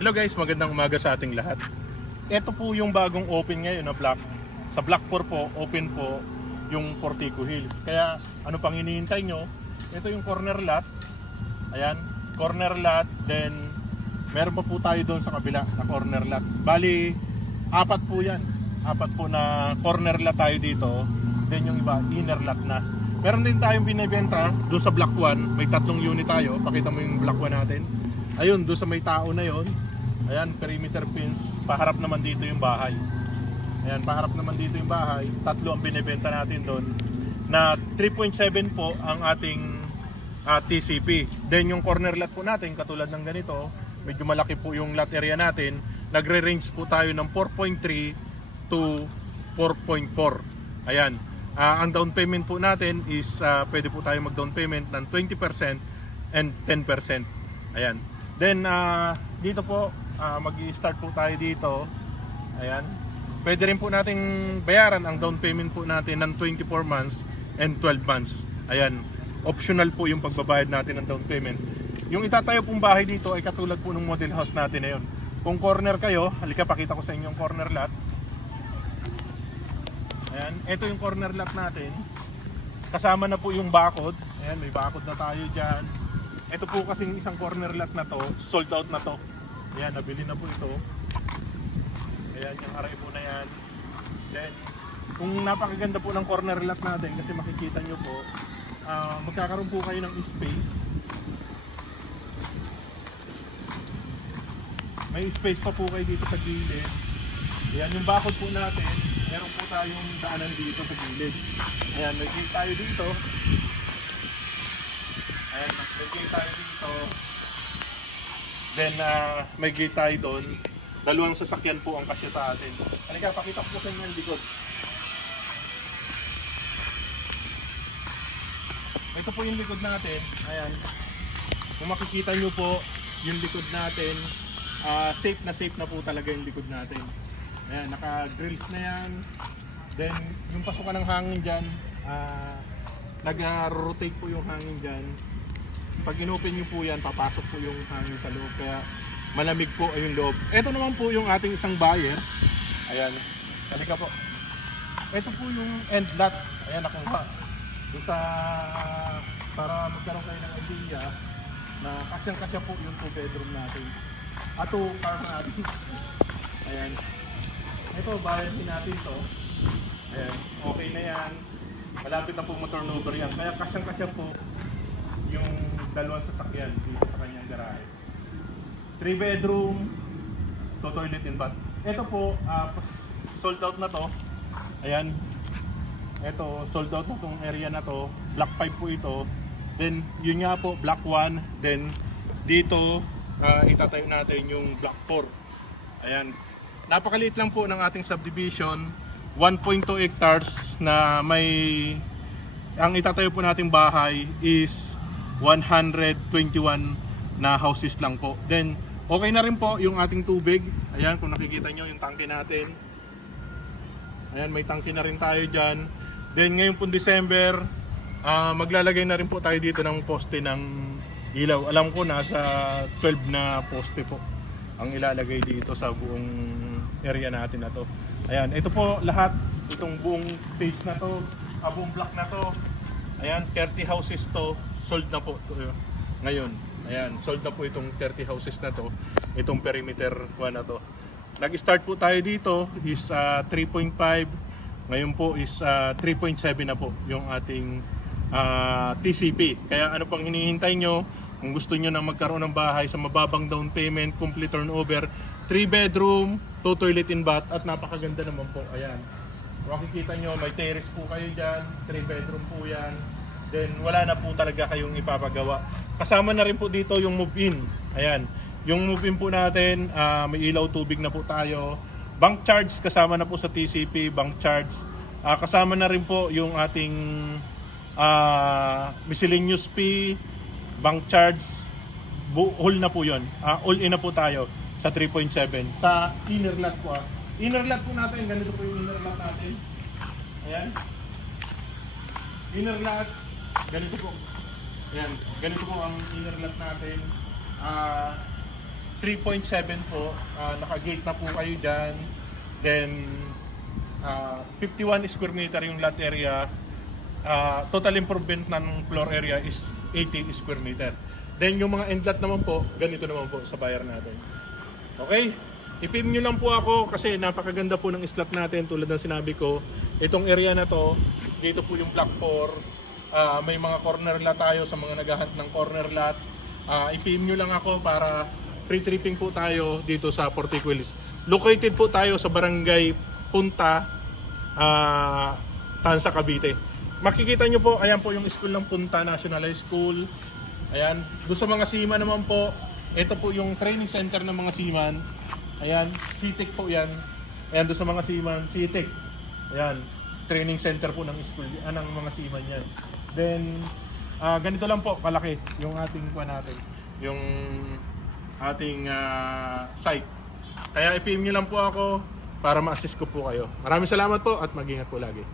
Hello guys, magandang umaga sa ating lahat. Ito po yung bagong open ngayon na block. Sa block 4 po, open po yung Portico Hills. Kaya ano pang hinihintay nyo? Ito yung corner lot. Ayan, corner lot. Then meron pa po tayo doon sa kabila na corner lot. Bali, apat po yan. Apat po na corner lot tayo dito. Then yung iba, inner lot na. Meron din tayong binibenta doon sa block 1. May 3 unit tayo. Pakita mo yung block 1 natin. Ayun, doon sa may tao na yon. Ayan, perimeter fence. Paharap naman dito yung bahay. Ayan, paharap naman dito yung bahay. 3 ang binibenta natin doon. Na 3.7 po ang ating TCP. Then yung corner lot po natin, katulad ng ganito, medyo malaki po yung lot area natin. Nagre-range po tayo ng 4.3 to 4.4. Ayan. Ang down payment po natin is pwede po tayo mag-down payment ng 20% and 10%. Ayan. Then dito po mag-i-start po tayo dito. Ayan. Pwede rin po nating bayaran ang down payment po natin ng 24 months and 12 months. Ayan. Optional po yung pagbabayad natin ng down payment. Yung itatayo pong bahay dito ay katulad po ng model house natin na yun. Kung corner kayo, halika pakita ko sa inyo yung corner lot. Ayan, ito yung corner lot natin. Kasama na po yung bakod. Ayan, may bakod na tayo dyan. Ito po kasing isang corner lot na to, sold out na to. Ayan, nabili na po ito. Ayan, yung aray po na yan. Then, kung napakaganda po ng corner lot natin, kasi makikita nyo po, magkakaroon po kayo ng space. May space pa po kayo dito sa gilid. Ayan, yung bakod po natin, meron po tayong daanan dito sa gilid. Ayan, may gate tayo dito. Ayan, may gate tayo dito. Then, may gate tayo doon. Dalawang sasakyan po ang kasya sa atin. Halika, pakita ko sa inyo yung likod. Ito po yung likod natin. Ayan. Kung makikita nyo po, yung likod natin, safe na po talaga yung likod natin. Ayan, naka-grills na yan. Then, yung pasukan ng hangin dyan, nag-rotate po yung hangin dyan. Pag inopen nyo po yan, papasok po yung hangin sa loob. Kaya malamig po ay yung loob. Ito naman po yung ating isang buyer. Ayan, halika po. Ito po yung end lot. Ayan, nakuha. Doon sa, para magkaroon kayo ng idea na kasyang-kasya po yung 2 bedroom natin. Ato, car natin. Ayan. Ito, bayan din natin to. Ayan, okay na yan. Malapit na po ma-turnover yan. Kaya kasyang-kasya po yung dalawang sasakyan dito sa kanyang garahe. 3 bedroom, 2 toilet and bath. Ito po, sold out na to. Ayan. Ito, sold out na tong area na to. Block 5 po ito. Then, yun nga po, block 1. Then, dito, itatayo natin yung block 4. Ayan. Napakaliit lang po ng ating subdivision. 1.2 hectares na may, ang itatayo po nating bahay is 121 na houses lang po. Then, okay na rin po yung ating tubig. Ayan, kung nakikita nyo yung tangke natin. Ayan, may tangke na rin tayo dyan. Then, ngayon po December, maglalagay na rin po tayo dito ng poste ng ilaw. Alam ko nasa 12 na poste po ang ilalagay dito sa buong area natin na to. Ayan, ito po lahat, itong buong page na to, buong block na to. Ayan, 30 houses to, sold na po ngayon. Ayan, sold na po itong 30 houses na to, itong perimeter 1 na to. Nag-start po tayo dito is 3.5, ngayon po is 3.7 na po yung ating TCP. Kaya ano pang hinihintay nyo? Kung gusto nyo na magkaroon ng bahay sa mababang down payment, complete turnover, 3 bedroom, 2 toilet and bath, at napakaganda naman po. Ayan. Makikita nyo, may terrace po kayo dyan, 3 bedroom po yan. Then wala na po talaga kayong ipapagawa. Kasama na rin po dito yung move-in. Ayan. Yung move-in po natin, may ilaw, tubig na po tayo. Bank charge, kasama na po sa TCP, bank charge. Kasama na rin po yung ating miscellaneous fee, bank charge, all na po yun. All in na po tayo sa 3.7. Sa inner lot po. Inner lot po natin, ganito po yung inner lot natin. Ayan. Inner lot, ganito po. Ayan, ganito po ang inner lot natin. 3.7 po, naka-gate na po kayo dyan. Then, 51 square meter yung lot area. Total improvement ng floor area is 80 square meter. Then yung mga end lot naman po, ganito naman po sa buyer natin. Okay? I-PM nyo lang po ako kasi napakaganda po ng slot natin tulad ng sinabi ko. Itong area na to, dito po yung block 4. May mga corner lot tayo sa mga naghahunt ng corner lot. I-PM nyo lang ako para free tripping po tayo dito sa Portico-Hills. Located po tayo sa Barangay Punta, Tansa, Cavite. Makikita nyo po, ayan po yung school ng Punta National High School. Ayan, doon sa mga seaman naman po, ito po yung training center ng mga seaman. Ayan, CTEC po yan. Ayan, doon sa mga seaman, CTEC. Ayan, training center po ng school, ng mga seaman yan. Then, ganito lang po, kalaki yung ating natin, yung ating site. Kaya i-PM nyo lang po ako para ma-assist ko po kayo. Maraming salamat po at mag-ingat po lagi.